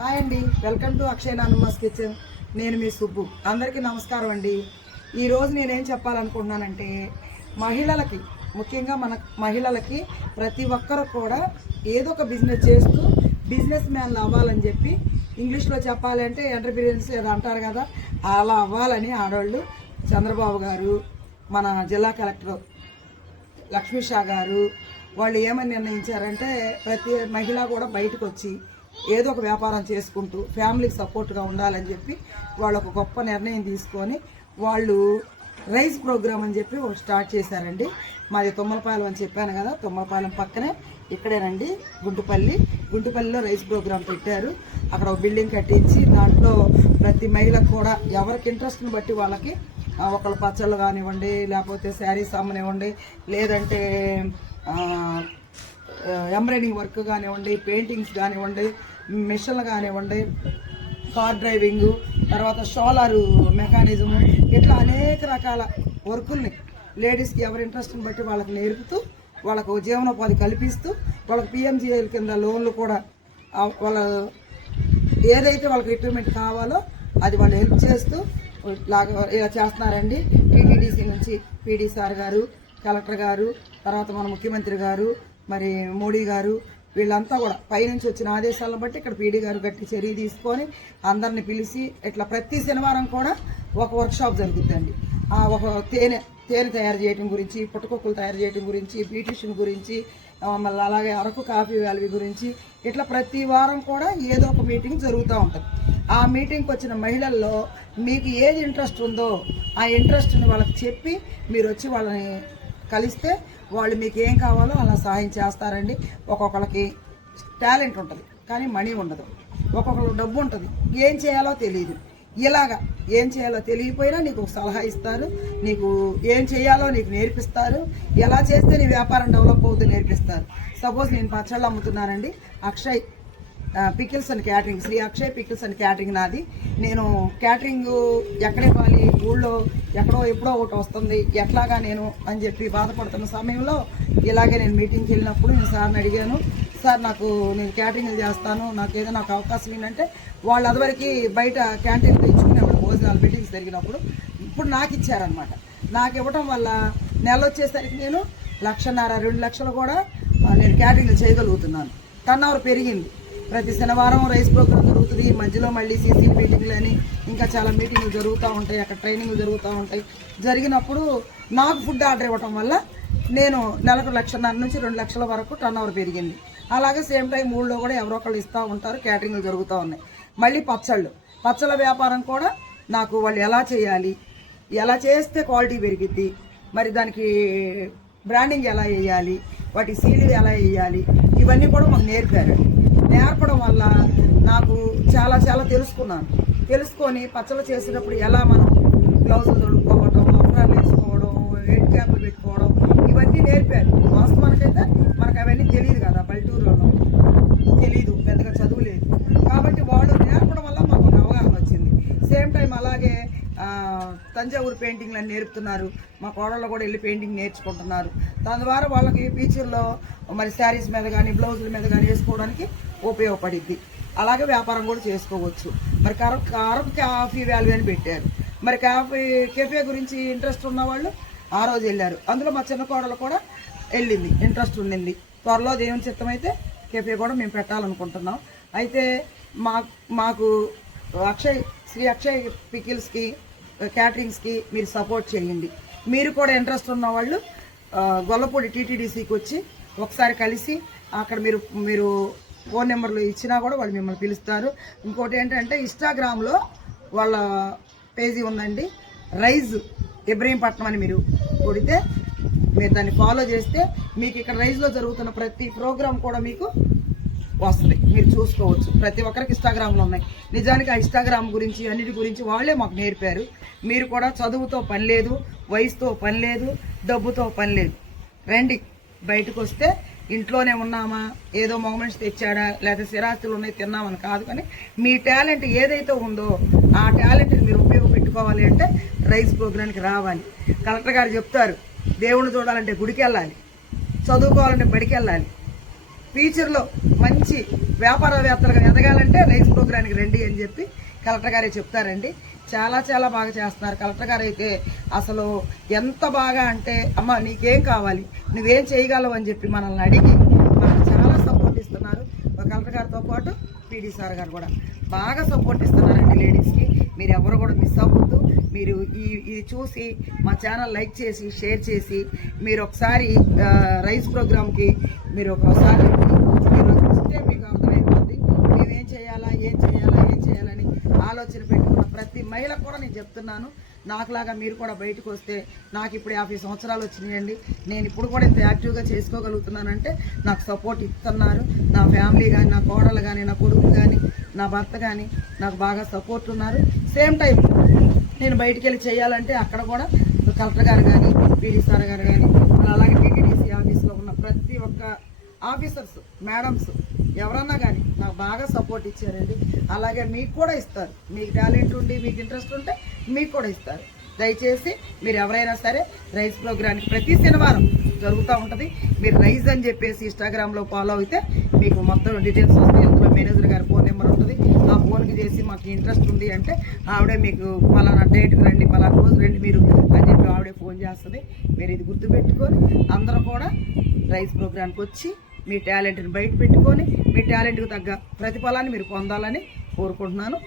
Hi అండి, welcome to Akshay నానమ్మస్ kitchen. నేను మీ సుబ్బు. అందరికీ నమస్కారం అండి. ఈరోజు నేనేం చెప్పాలనుకుంటున్నానంటే, మహిళలకి, ముఖ్యంగా మన మహిళలకి ప్రతి ఒక్కరు కూడా ఏదో ఒక బిజినెస్ చేస్తూ బిజినెస్ మ్యాన్లు అవ్వాలని చెప్పి, ఇంగ్లీష్లో చెప్పాలి అంటే ఎంటర్ప్రీనర్స్ ఏదో అంటారు కదా, అలా అవ్వాలని ఆడవాళ్ళు చంద్రబాబు గారు, మన జిల్లా కలెక్టర్ లక్ష్మీ షా గారు వాళ్ళు ఏమని నిర్ణయించారంటే, ప్రతి మహిళ కూడా బయటకు వచ్చి ఏదో ఒక వ్యాపారం చేసుకుంటూ ఫ్యామిలీకి సపోర్ట్గా ఉండాలని చెప్పి వాళ్ళు ఒక గొప్ప నిర్ణయం తీసుకొని వాళ్ళు రైస్ ప్రోగ్రామ్ అని చెప్పి ఒకటి స్టార్ట్ చేశారండి. మాది తుమ్మలపాలెం అని చెప్పాను కదా, తుమ్మలపాలెం పక్కనే ఇక్కడేనండి గుంటుపల్లిలో రైస్ ప్రోగ్రామ్ పెట్టారు. అక్కడ ఒక బిల్డింగ్ కట్టించి దాంట్లో ప్రతి మహిళకు కూడా ఎవరికి ఇంట్రెస్ట్ని బట్టి వాళ్ళకి ఒకళ్ళు పచ్చళ్ళు కానివ్వండి, లేకపోతే శారీస్ అమ్మనివ్వండి, లేదంటే ఎంబ్రాయిడింగ్ వర్క్ కానివ్వండి, పెయింటింగ్స్ కానివ్వండి, మిషన్లు కానివ్వండి, కార్ డ్రైవింగు, తర్వాత సోలారు మెకానిజము, ఇట్లా అనేక రకాల వర్కుల్ని లేడీస్కి ఎవరి ఇంట్రెస్ట్ని బట్టి వాళ్ళకి నేర్పుతూ వాళ్ళకు జీవనోపాధి కల్పిస్తూ వాళ్ళకి పిఎంజిఎల్ కింద లోన్లు కూడా వాళ్ళ ఏదైతే వాళ్ళకి రిక్రూట్మెంట్ కావాలో అది వాళ్ళు హెల్ప్ చేస్తూ ఇలా చేస్తున్నారండి. టీటీడీసీ నుంచి పీడీ సార్ గారు, కలెక్టర్ గారు, తర్వాత మన ముఖ్యమంత్రి గారు, మరి మోడీ గారు, వీళ్ళంతా కూడా పైనుంచి వచ్చిన ఆదేశాలను బట్టి ఇక్కడ పీడీ గారు గట్టి చర్య తీసుకొని అందరిని పిలిచి ఇట్లా ప్రతి శనివారం కూడా ఒక వర్క్షాప్ జరుగుతుందండి. ఒక తేనె తయారు చేయడం గురించి, పుట్టకొక్కులు తయారు చేయడం గురించి, బ్యూటిషియన్ గురించి, మళ్ళీ అలాగే అరకు కాఫీ వ్యాలీ గురించి, ఇట్లా ప్రతి వారం కూడా ఏదో ఒక మీటింగ్ జరుగుతూ ఉంటుంది. ఆ మీటింగ్కి వచ్చిన మహిళల్లో మీకు ఏది ఇంట్రెస్ట్ ఉందో ఆ ఇంట్రెస్ట్ని వాళ్ళకి చెప్పి మీరు వచ్చి వాళ్ళని కలిస్తే వాళ్ళు మీకు ఏం కావాలో అలా సహాయం చేస్తారండి. ఒక్కొక్కరికి టాలెంట్ ఉంటుంది కానీ మనీ ఉండదు, ఒక్కొక్కరికి డబ్బు ఉంటుంది, ఏం చేయాలో తెలియదు. ఇలాగా ఏం చేయాలో తెలియకపోయినా నీకు ఒక సలహా ఇస్తారు, నీకు ఏం చేయాలో నీకు నేర్పిస్తారు, ఎలా చేస్తే నీ వ్యాపారం డెవలప్ అవుతుందో నేర్పిస్తారు. సపోజ్ నేను పచ్చళ్ళు అమ్ముతున్నానండి, Akshay pickles and catering, Shri Akshay pickles and catering నాది. నేను క్యాటరింగ్ ఎక్కడే పాలి ఊళ్ళో ఎక్కడో ఎప్పుడో ఒకటి వస్తుంది, ఎట్లాగా నేను అని చెప్పి బాధపడుతున్న సమయంలో ఇలాగే నేను మీటింగ్కి వెళ్ళినప్పుడు నేను సార్ని అడిగాను, సార్ నేను క్యాటరింగ్ చేస్తాను, నాకు అవకాశం ఏంటంటే వాళ్ళు అదివరకు బయట క్యాంటీన్ తెచ్చుకునేవాడు భోజనాలు మీటింగ్స్ జరిగినప్పుడు. ఇప్పుడు నాకు ఇచ్చారనమాట. నాకు ఇవ్వటం వల్ల నెల వచ్చేసరికి నేను 1,50,000 2 లక్షలు కూడా నేను క్యాటరింగ్ చేయగలుగుతున్నాను. టర్న్ ఓవర్ పెరిగింది. ప్రతి శనివారం రైస్ ప్రోగ్రామ్ జరుగుతుంది. ఈ మధ్యలో మళ్ళీ సీసీ మీటింగ్లు అని ఇంకా చాలా మీటింగ్లు జరుగుతూ ఉంటాయి, అక్కడ ట్రైనింగ్లు జరుగుతూ ఉంటాయి. జరిగినప్పుడు నాకు ఫుడ్ ఆర్డర్ ఇవ్వటం వల్ల నేను నెలకు 1,50,000 నుంచి 2 లక్షల వరకు టర్న్ ఓవర్ పెరిగింది. అలాగే సేమ్ టైం ఊళ్ళో కూడా ఎవరో ఒకళ్ళు ఇస్తూ ఉంటారు, క్యాటరింగ్లు జరుగుతూ ఉన్నాయి. మళ్ళీ పచ్చళ్ళ వ్యాపారం కూడా నాకు వాళ్ళు ఎలా చేయాలి, ఎలా చేస్తే క్వాలిటీ పెరిగిద్ది, మరి దానికి బ్రాండింగ్ ఎలా వేయాలి, వాటి సీలు ఎలా వేయాలి, ఇవన్నీ కూడా మాకు నేర్పడం వల్ల నాకు చాలా తెలుసుకొని పచ్చళ్ళు చేసేటప్పుడు ఎలా మనం గ్లౌజులు తొడుక్కోవడం, అఫ్రాలు వేసుకోవడం, హెడ్ క్యాప్లు పెట్టుకోవడం, ఇవన్నీ నేర్పారు. వాస్తవానికైతే మనకు అవన్నీ తెలియదు కదా, పల్లెటూరులో తెలియదు, పెద్దగా చదువు లేదు. కాబట్టి వాళ్ళు నేర్పడం వల్ల మాకు ఒక అవగాహన వచ్చింది. సేమ్ టైం అలాగే తంజావూరు పెయింటింగ్లు అని నేర్పుతున్నారు. మా కోడళ్ళు కూడా వెళ్ళి పెయింటింగ్ నేర్చుకుంటున్నారు. దాని ద్వారా వాళ్ళకి ఫ్యూచర్లో మరి శారీస్ మీద కానీ బ్లౌజుల మీద కానీ వేసుకోవడానికి ఉపయోగపడిద్ది. అలాగే వ్యాపారం కూడా చేసుకోవచ్చు. మరి అరకు కాఫీ వ్యాలీ అని పెట్టారు. మరి కెఫే గురించి ఇంట్రెస్ట్ ఉన్నవాళ్ళు ఆ రోజు వెళ్ళారు. అందులో మా చిన్న కోడలు కూడా వెళ్ళింది, ఇంట్రెస్ట్ ఉండింది. త్వరలో దేవుని చిత్తమైతే కెఫే కూడా మేము పెట్టాలనుకుంటున్నాం. అయితే మాకు శ్రీ అక్షయ్ పికిల్స్కి క్యాటరింగ్స్కి మీరు సపోర్ట్ చేయండి. మీరు కూడా ఇంట్రెస్ట్ ఉన్న వాళ్ళు గొల్లపూడి టీటీడీసీకి వచ్చి ఒకసారి కలిసి అక్కడ మీరు ఫోన్ నెంబర్లు ఇచ్చినా కూడా వాళ్ళు మిమ్మల్ని పిలుస్తారు. ఇంకోటి ఏంటంటే ఇన్స్టాగ్రామ్లో వాళ్ళ పేజీ ఉందండి, రైజ్ ఇబ్రహీంపట్నం అని మీరు కొడితే మీరు దాన్ని ఫాలో చేస్తే మీకు ఇక్కడ రైజ్లో జరుగుతున్న ప్రతి ప్రోగ్రాం కూడా మీకు వస్తుంది, మీరు చూసుకోవచ్చు. ప్రతి ఒక్కరికి ఇన్స్టాగ్రామ్లో ఉన్నాయి. నిజానికి ఆ ఇన్స్టాగ్రామ్ గురించి అన్నిటి గురించి వాళ్ళే మాకు నేర్పారు. మీరు కూడా చదువుతో పని లేదు, వయసుతో పని లేదు, డబ్బుతో పని లేదు. రండి, బయటకు వస్తే ఇంట్లోనే ఉన్నామా, ఏదో మూమెంట్స్ తెచ్చాడా, లేకపోతే స్థిరాస్తులు ఉన్నాయి తిన్నామని కాదు, కానీ మీ టాలెంట్ ఏదైతే ఉందో ఆ టాలెంట్ని మీరు ఉపయోగపెట్టుకోవాలి అంటే రైస్ ప్రోగ్రామ్కి రావాలి. కలెక్టర్ గారు చెప్తారు, దేవుణ్ణి చూడాలంటే గుడికి వెళ్ళాలి, చదువుకోవాలంటే బడికి వెళ్ళాలి, ఫ్యూచర్లో మంచి వ్యాపారవేత్తలుగా ఎదగాలంటే రైస్ ప్రోగ్రాంకి రండి అని చెప్పి కలెక్టర్ గారే చెప్తారండి. చాలా చాలా బాగా చేస్తున్నారు కలెక్టర్ గారు అయితే. అసలు ఎంత బాగా అంటే అమ్మ నీకేం కావాలి, నువ్వేం చేయగలవు అని చెప్పి మనల్ని అడిగి మనకు చాలా సపోర్ట్ ఇస్తున్నారు. కలెక్టర్ గారితో పాటు పీడీ సార్ గారు కూడా బాగా సపోర్ట్ ఇస్తున్నారండి లేడీస్కి. మీరు ఎవరు కూడా మిస్ అవ్వద్దు. మీరు ఇది చూసి మా ఛానల్ లైక్ చేసి షేర్ చేసి మీరు ఒకసారి రైస్ ప్రోగ్రామ్కి మీరు ఒకసారి మీరు చూస్తే మీకు అర్థమైపోద్ది మేమేం చేయాలా ఏం చేయాలని ఆలోచన పెట్టుకున్న ప్రతి మహిళకు కూడా నేను చెప్తున్నాను. నాకులాగా మీరు కూడా బయటకు వస్తే నాకు ఇప్పుడు 50 సంవత్సరాలు వచ్చినాయండి. నేను ఇప్పుడు కూడా ఇంత యాక్టివ్గా చేసుకోగలుగుతున్నానంటే నాకు సపోర్ట్ ఇస్తున్నారు. నా ఫ్యామిలీ కానీ, నా కోడలు కానీ, నా కొడుకు కానీ, నా భర్త కానీ నాకు బాగా సపోర్ట్ ఉన్నారు. సేమ్ టైం నేను బయటికి వెళ్ళి చేయాలంటే అక్కడ కూడా కలెక్టర్ గారు కానీ, పీడీ సార్ గారు కానీ, అలాగే టీటీడీసీ ఆఫీస్లో ఉన్న ప్రతి ఒక్క ఆఫీసర్స్, మేడమ్స్ ఎవరన్నా కానీ నాకు బాగా సపోర్ట్ ఇచ్చారండి. అలాగే మీకు కూడా ఇస్తారు. మీకు టాలెంట్ ఉండి మీకు ఇంట్రెస్ట్ ఉంటే మీకు కూడా ఇస్తారు. దయచేసి మీరు ఎవరైనా సరే రైస్ ప్రోగ్రామ్కి ప్రతి శనివారం జరుగుతూ ఉంటుంది. మీరు రైస్ అని చెప్పేసి ఇన్స్టాగ్రామ్లో ఫాలో అయితే మీకు మొత్తం డీటెయిల్స్ వస్తాయి. అందులో మేనేజర్ గారి ఫోన్ నెంబర్ ఉంటుంది. ఆ ఫోన్కి చేసి మాకు ఇంట్రెస్ట్ ఉంది అంటే ఆవిడే మీకు పలానా డేట్కి రండి, పలానా రోజు రండి మీరు అని చెప్పి ఆవిడే ఫోన్ చేస్తుంది. మీరు ఇది గుర్తుపెట్టుకొని అందరూ కూడా రైస్ ప్రోగ్రామ్కి వచ్చి మీ టాలెంట్ని బయట పెట్టుకొని మీ టాలెంట్కి తగ్గ ప్రతిఫలాన్ని మీరు పొందాలని కోరుకుంటున్నాను.